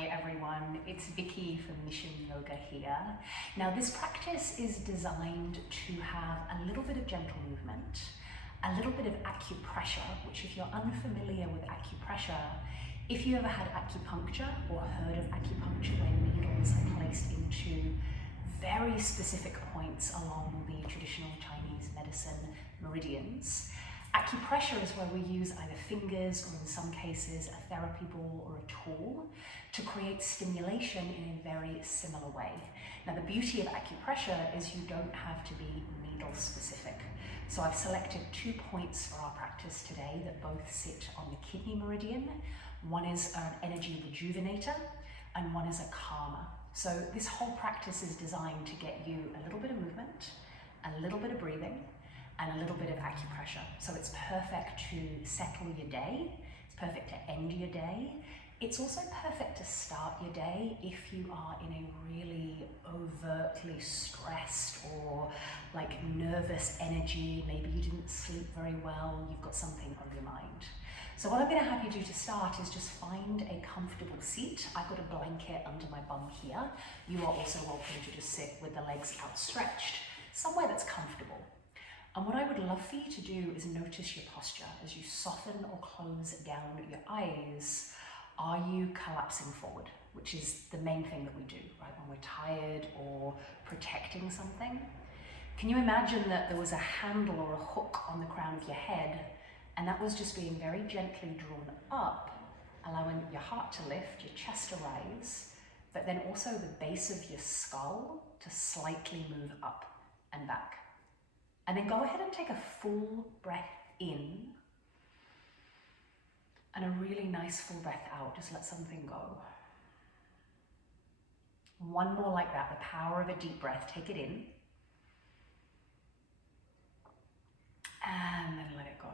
Hi everyone, it's Vicki from Mission Yoga here. Now this practice is designed to have a little bit of gentle movement, a little bit of acupressure, which if you're unfamiliar with acupressure, if you ever had acupuncture or heard of acupuncture where needles are placed into very specific points along the traditional Chinese medicine meridians, acupressure is where we use either fingers or in some cases a therapy ball or a tool to create stimulation in a very similar way. Now the beauty of acupressure is you don't have to be needle specific. So I've selected 2 points for our practice today that both sit on the kidney meridian. One is an energy rejuvenator and one is a calmer. So this whole practice is designed to get you a little bit of movement, a little bit of breathing, and a little bit of acupressure. So it's perfect to settle your day. It's perfect to end your day. It's also perfect to start your day if you are in a really overtly stressed or like nervous energy. Maybe you didn't sleep very well, you've got something on your mind. So what I'm going to have you do to start is just find a comfortable seat. I've got a blanket under my bum here. You are also welcome to just sit with the legs outstretched, somewhere that's comfortable. And what I would love for you to do is notice your posture as you soften or close down your eyes. Are you collapsing forward? Which is the main thing that we do, right? When we're tired or protecting something. Can you imagine that there was a handle or a hook on the crown of your head and that was just being very gently drawn up, allowing your heart to lift, your chest to rise, but then also the base of your skull to slightly move up and back. And then go ahead and take a full breath in and a really nice full breath out. Just let something go. One more like that, the power of a deep breath. Take it in and then let it go.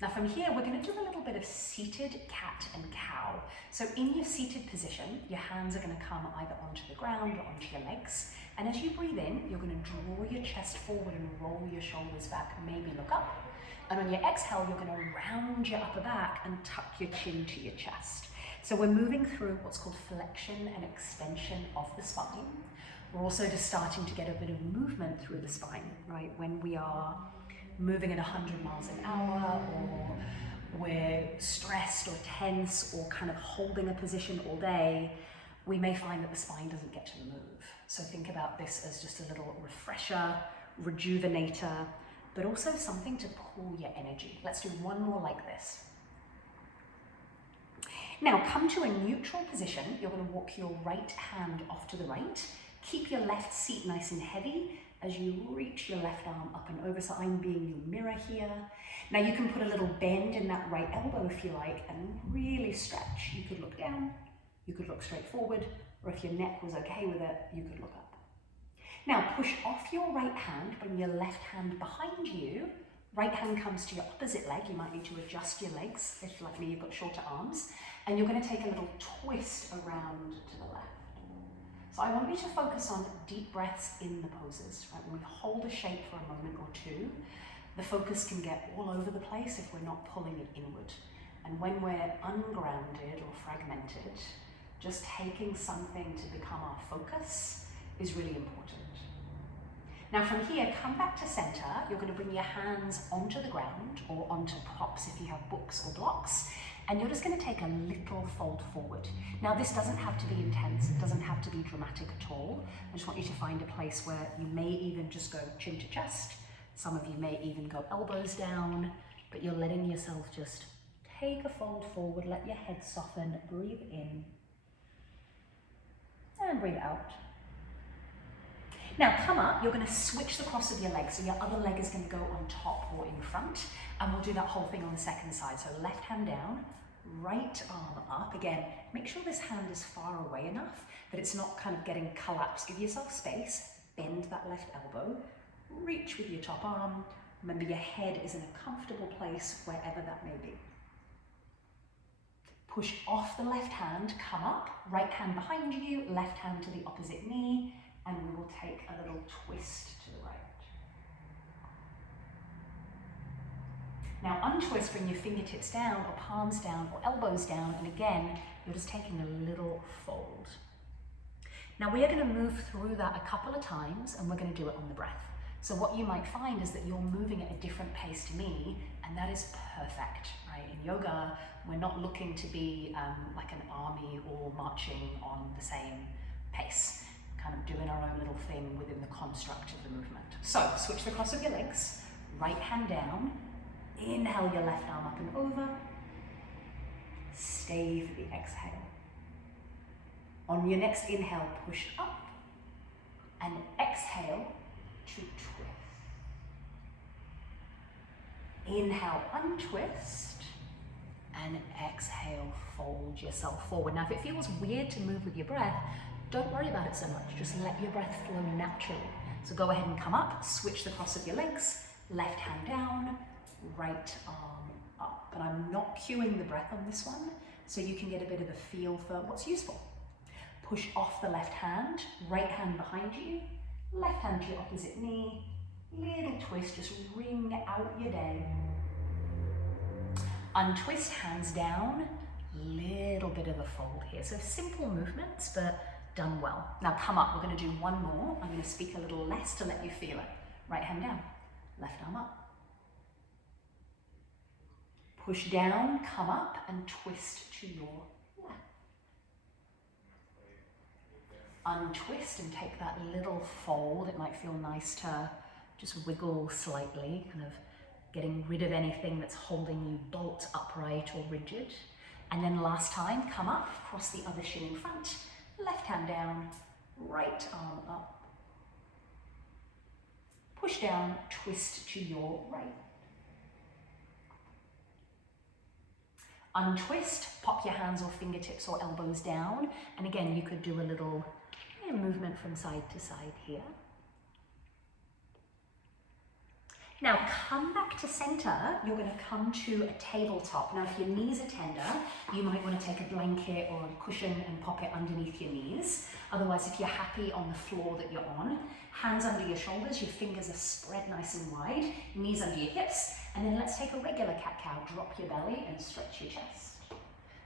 Now from here, we're going to do a little bit of seated cat and cow. So in your seated position, your hands are going to come either onto the ground or onto your legs. And as you breathe in, you're going to draw your chest forward and roll your shoulders back, maybe look up. And on your exhale, you're going to round your upper back and tuck your chin to your chest. So we're moving through what's called flexion and extension of the spine. We're also just starting to get a bit of movement through the spine, right? When we are moving at 100 miles an hour, or we're stressed or tense or kind of holding a position all day, we may find that the spine doesn't get to move. So think about this as just a little refresher, rejuvenator, but also something to pull your energy. Let's do one more like this. Now come to a neutral position. You're going to walk your right hand off to the right. Keep your left seat nice and heavy as you reach your left arm up and over. So I'm being your mirror here. Now you can put a little bend in that right elbow if you like and really stretch. You could look down, you could look straight forward, or if your neck was okay with it, you could look up. Now push off your right hand, bring your left hand behind you. Right hand comes to your opposite leg. You might need to adjust your legs. If like me, you've got shorter arms. And you're going to take a little twist around to the left. So I want you to focus on deep breaths in the poses, right? When we hold a shape for a moment or two, the focus can get all over the place if we're not pulling it inward. And when we're ungrounded or fragmented, just taking something to become our focus is really important. Now from here, come back to center. You're going to bring your hands onto the ground or onto props if you have books or blocks. And you're just going to take a little fold forward. Now this doesn't have to be intense, it doesn't have to be dramatic at all. I just want you to find a place where you may even just go chin to chest. Some of you may even go elbows down, but you're letting yourself just take a fold forward, let your head soften, breathe in, and breathe out. Now come up, you're going to switch the cross of your legs, so your other leg is going to go on top or in front, and we'll do that whole thing on the second side. So left hand down, right arm up. Again, make sure this hand is far away enough that it's not kind of getting collapsed. Give yourself space, bend that left elbow, reach with your top arm. Remember your head is in a comfortable place wherever that may be. Push off the left hand, come up, right hand behind you, left hand to the opposite knee, and we will take a little twist to the right. Now untwist, bring your fingertips down or palms down or elbows down, and again, you're just taking a little fold. Now we are going to move through that a couple of times, and we're going to do it on the breath. So what you might find is that you're moving at a different pace to me, and that is perfect, right? In yoga, we're not looking to be like an army all marching on the same pace, kind of doing our own little thing within the construct of the movement. So switch the cross of your legs, right hand down, inhale your left arm up and over, stay for the exhale. On your next inhale, push up, and exhale to twist. Inhale, untwist, and exhale, fold yourself forward. Now, if it feels weird to move with your breath, don't worry about it so much. Just let your breath flow naturally. So go ahead and come up, switch the cross of your legs, left hand down, right arm up. But I'm not cueing the breath on this one, so you can get a bit of a feel for what's useful. Push off the left hand, right hand behind you, left hand to your opposite knee, little twist, just ring out your day. Untwist, hands down, little bit of a fold here. So simple movements, but done well. Now come up, we're going to do one more. I'm going to speak a little less to let you feel it. Right hand down, left arm up. Push down, come up, and twist to your left. Untwist and take that little fold. It might feel nice to just wiggle slightly, kind of getting rid of anything that's holding you bolt upright or rigid. And then last time, come up, cross the other shin in front, left hand down, right arm up. Push down, twist to your right. Untwist, pop your hands or fingertips or elbows down. And again, you could do a little movement from side to side here. Now come back to center. You're going to come to a tabletop. Now if your knees are tender, you might want to take a blanket or a cushion and pop it underneath your knees. Otherwise, if you're happy on the floor that you're on, hands under your shoulders, your fingers are spread nice and wide, knees under your hips, and then let's take a regular cat-cow. Drop your belly and stretch your chest.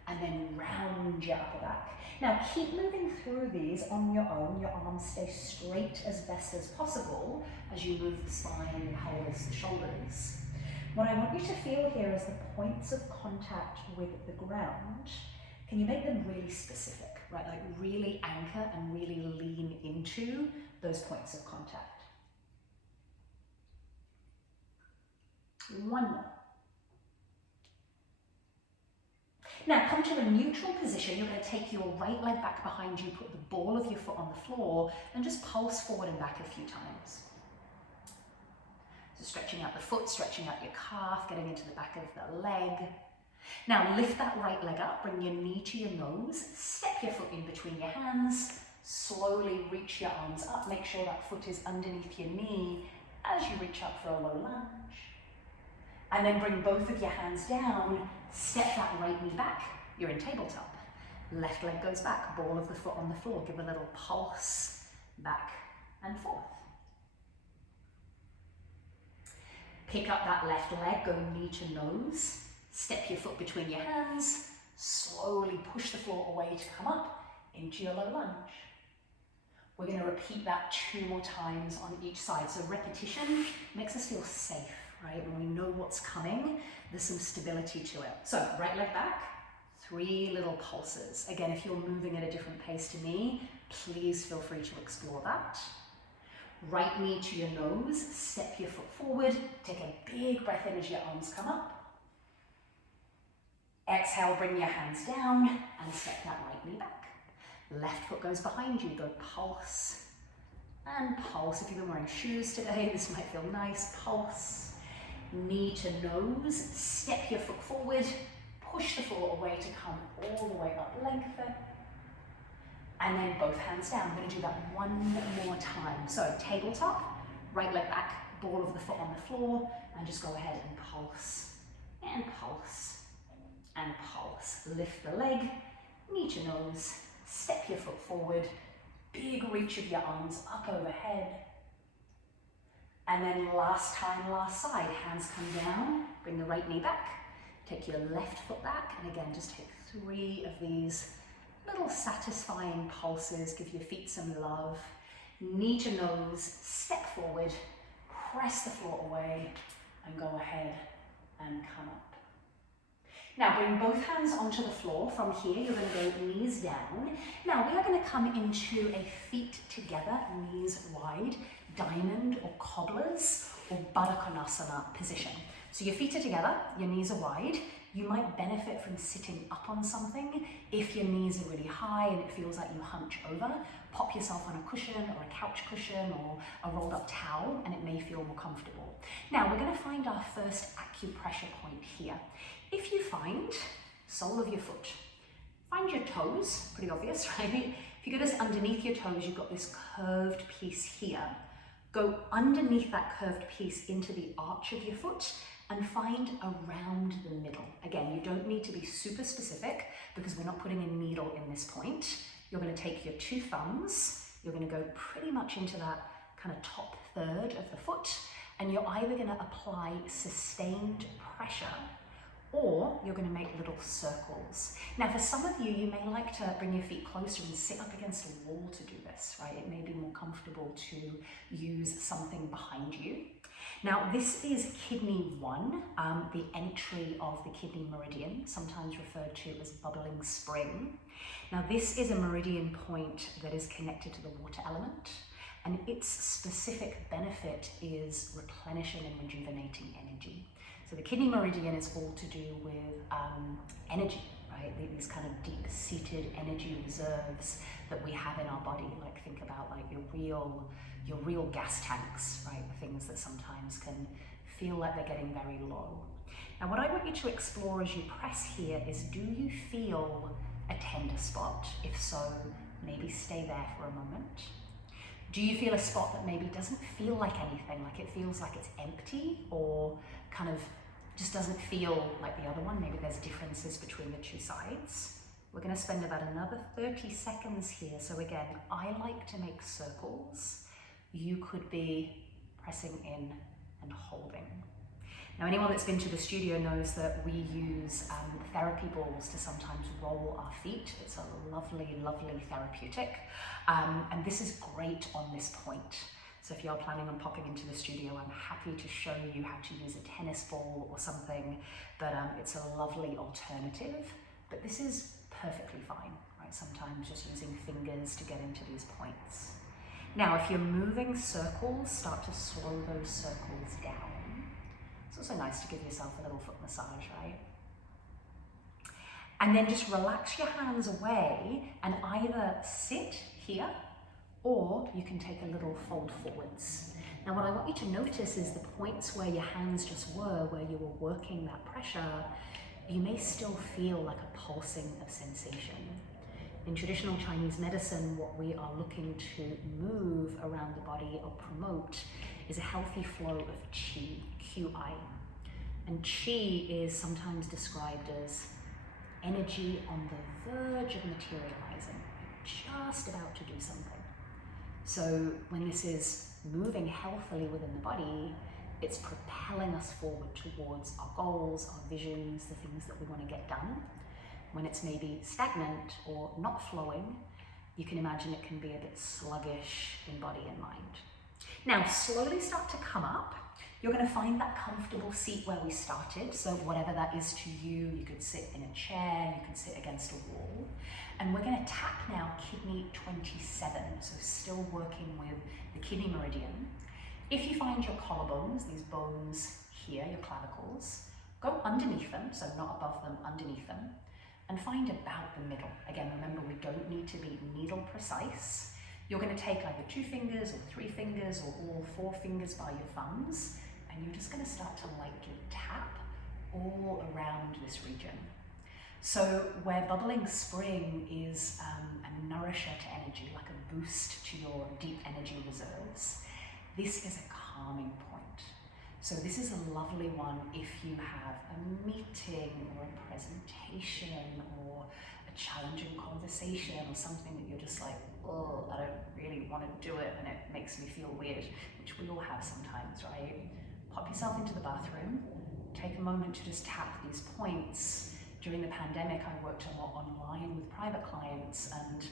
And then round your upper back. Now keep moving through these on your own. Your arms stay straight as best as possible as you move the spine, the pelvis, the shoulders. What I want you to feel here is the points of contact with the ground. Can you make them really specific, right? Like really anchor and really lean into those points of contact. One more. Now come to a neutral position. You're going to take your right leg back behind you, put the ball of your foot on the floor, and just pulse forward and back a few times. So stretching out the foot, stretching out your calf, getting into the back of the leg. Now lift that right leg up, bring your knee to your nose, step your foot in between your hands, slowly reach your arms up, make sure that foot is underneath your knee as you reach up for a low lunge. And then bring both of your hands down, step that right knee back, you're in tabletop. Left leg goes back, ball of the foot on the floor, give a little pulse back and forth. Pick up that left leg, go knee to nose, step your foot between your hands, slowly push the floor away to come up into your low lunge. We're going to repeat that 2 more times on each side. So repetition makes us feel safe, right? When we know what's coming, there's some stability to it. So right leg back, 3 little pulses. Again, if you're moving at a different pace to me, please feel free to explore that. Right knee to your nose, step your foot forward, take a big breath in as your arms come up. Exhale, bring your hands down and step that right knee back. Left foot goes behind you, go pulse and pulse. If you've been wearing shoes today, this might feel nice. Pulse, knee to nose, step your foot forward, push the floor away to come all the way up, lengthen. And then both hands down. We're going to do that 1 more time. So tabletop, right leg back, ball of the foot on the floor, and just go ahead and pulse and pulse and pulse. Lift the leg, knee to nose, step your foot forward, big reach of your arms up overhead. And then last time, last side, hands come down, Bring the right knee back. Take your left foot back, and again, just take 3 of these little satisfying pulses. Give your feet some love. Knee to nose, step forward, press the floor away, and go ahead and come up. Now bring both hands onto the floor. From here, you're going to go knees down. Now we are going to come into a feet together, knees wide, diamond or cobblers or Baddha Konasana position. So your feet are together, your knees are wide. You might benefit from sitting up on something. If your knees are really high and it feels like you hunch over, pop yourself on a cushion or a couch cushion or a rolled up towel, and it may feel more comfortable. Now we're going to find our first acupressure point here. If you find sole of your foot, find your toes, pretty obvious, right? If you go just underneath your toes, you've got this curved piece here. Go underneath that curved piece into the arch of your foot and find around the middle. Again, you don't need to be super specific because we're not putting a needle in this point. You're going to take your 2 thumbs, you're going to go pretty much into that kind of top third of the foot, and you're either going to apply sustained pressure or you're going to make little circles. Now for some of you, you may like to bring your feet closer and sit up against a wall to do this, right? It may be more comfortable to use something behind you. Now this is kidney 1, the entry of the kidney meridian, sometimes referred to as bubbling spring. Now this is a meridian point that is connected to the water element, and its specific benefit is replenishing and rejuvenating energy. So the kidney meridian is all to do with energy, right? These kind of deep-seated energy reserves that we have in our body. Like think about like your real gas tanks, right? The things that sometimes can feel like they're getting very low. Now what I want you to explore as you press here is, do you feel a tender spot? If so, maybe stay there for a moment. Do you feel a spot that maybe doesn't feel like anything, like it feels like it's empty or kind of just doesn't feel like the other one? Maybe there's differences between the 2 sides. We're going to spend about another 30 seconds here. So again, I like to make circles. You could be pressing in and holding. Now anyone that's been to the studio knows that we use therapy balls to sometimes roll our feet. It's a lovely, lovely therapeutic. And this is great on this point. So if you're planning on popping into the studio, I'm happy to show you how to use a tennis ball or something, but it's a lovely alternative. But this is perfectly fine, right? Sometimes just using fingers to get into these points. Now, if you're moving circles, start to slow those circles down. It's also nice to give yourself a little foot massage, right? And then just relax your hands away and either sit here or you can take a little fold forwards. Now what I want you to notice is the points where your hands just were, where you were working that pressure, you may still feel like a pulsing of sensation. In traditional Chinese medicine, what we are looking to move around the body or promote is a healthy flow of qi, qi. And qi is sometimes described as energy on the verge of materializing, just about to do something. So when this is moving healthily within the body, it's propelling us forward towards our goals, our visions, the things that we want to get done. When it's maybe stagnant or not flowing, you can imagine it can be a bit sluggish in body and mind. Now slowly start to come up. You're going to find that comfortable seat where we started. So whatever that is to you, you could sit in a chair, you could sit against a wall. And we're going to tap now kidney 27. So still working with the kidney meridian. If you find your collarbones, these bones here, your clavicles, go underneath them, so not above them, underneath them, and find about the middle. Again, remember, we don't need to be needle precise. You're going to take either 2 fingers or 3 fingers or all 4 fingers by your thumbs, and you're just going to start to lightly tap all around this region. So where bubbling spring is a nourisher to energy, like a boost to your deep energy reserves, this is a calming point. So this is a lovely one if you have a meeting or a presentation or a challenging conversation or something that you're just like, oh, I don't really want to do it and it makes me feel weird, which we all have sometimes, right? Pop yourself into the bathroom, Take a moment to just tap these points. During the pandemic, I worked a lot online with private clients, and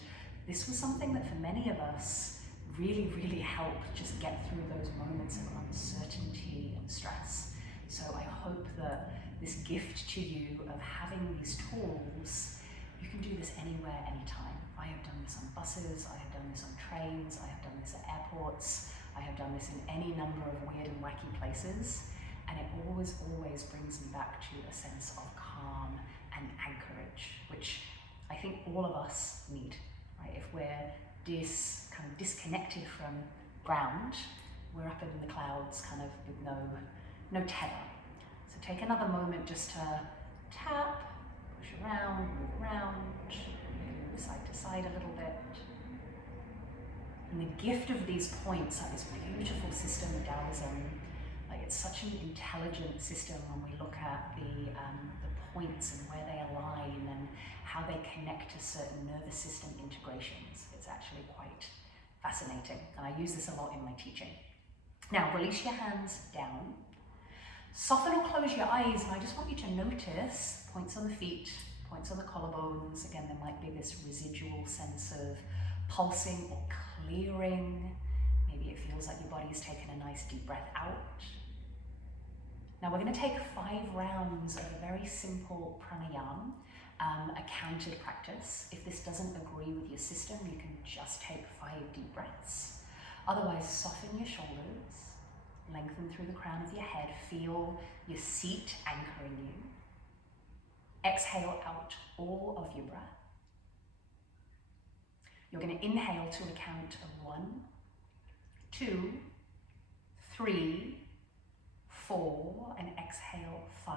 this was something that for many of us really, really helped just get through those moments of uncertainty and stress. So I hope that this gift to you of having these tools, you can do this anywhere, anytime. I have done this on buses, I have done this on trains, I have done this at airports, I have done this in any number of weird and wacky places, and it always, always brings me back to a sense of calm and anchorage, which I think all of us need, right? If we're kind of disconnected from ground, we're up in the clouds kind of with no tether. So take another moment just to tap, push around, move around, move side to side a little bit. And the gift of these points, like this beautiful system of Taoism, like it's such an intelligent system when we look at the points and where they align and how they connect to certain nervous system integrations. It's actually quite fascinating, and I use this a lot in my teaching. Now, release your hands down. Soften or close your eyes, and I just want you to notice points on the feet, points on the collarbones. Again, there might be this residual sense of pulsing or clearing. Maybe it feels like your body's taken a nice deep breath out. Now we're going to take 5 rounds of a very simple pranayama, a counted practice. If this doesn't agree with your system, you can just take 5 deep breaths. Otherwise, soften your shoulders, lengthen through the crown of your head, feel your seat anchoring you. Exhale out all of your breath. You're going to inhale to a count of 1, 2, 3, 4, and exhale 5,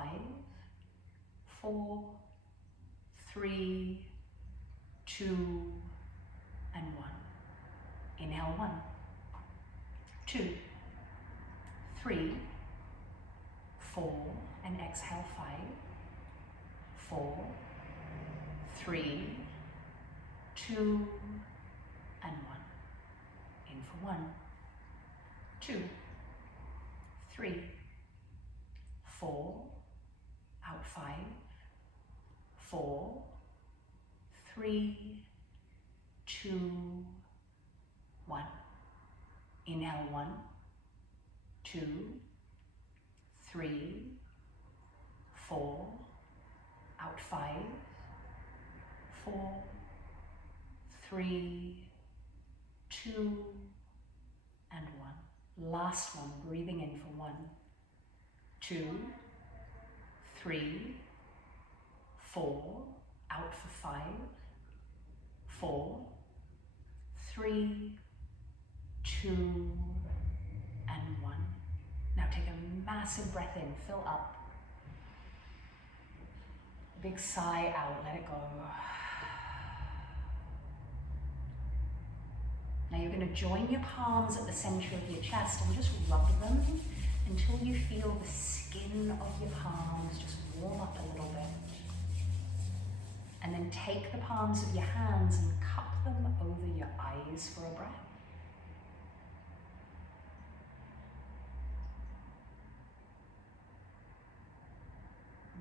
4, 3, 2, and 1. Inhale 1, 2, 3, 4, and exhale 5, 4, 3, 2, and 1. In for 1, 2, 3, 4, out 5, 4, 3, 2, 1. Inhale 1, 2, 3, 4, out 5, 4, 3, 2, and 1. Last one, breathing in for 1, 2, 3, 4, out for 5, 4, 3, 2, and 1. Now take a massive breath in, fill up. Big sigh out, let it go. Now you're going to join your palms at the center of your chest and just rub them until you feel the skin of your palms just warm up a little bit. And then take the palms of your hands and cup them over your eyes for a breath.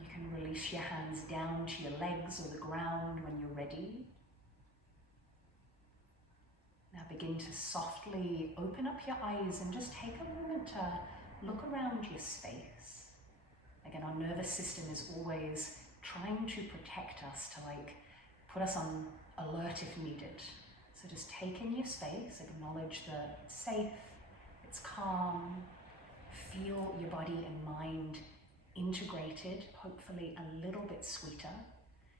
You can release your hands down to your legs or the ground when you're ready. Now begin to softly open up your eyes and just take a moment to look around your space. Again, our nervous system is always trying to protect us, to put us on alert if needed. So just take in your space, acknowledge that it's safe, it's calm, feel your body and mind integrated, hopefully a little bit sweeter.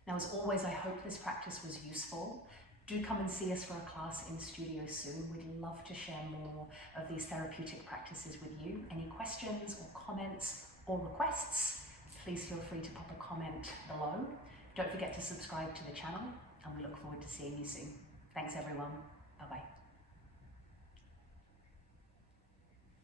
Now, as always, I hope this practice was useful. Do come and see us for a class in studio soon. We'd love to share more of these therapeutic practices with you. Any questions or comments or requests, please feel free to pop a comment below. Don't forget to subscribe to the channel, and we look forward to seeing you soon. Thanks everyone. Bye-bye.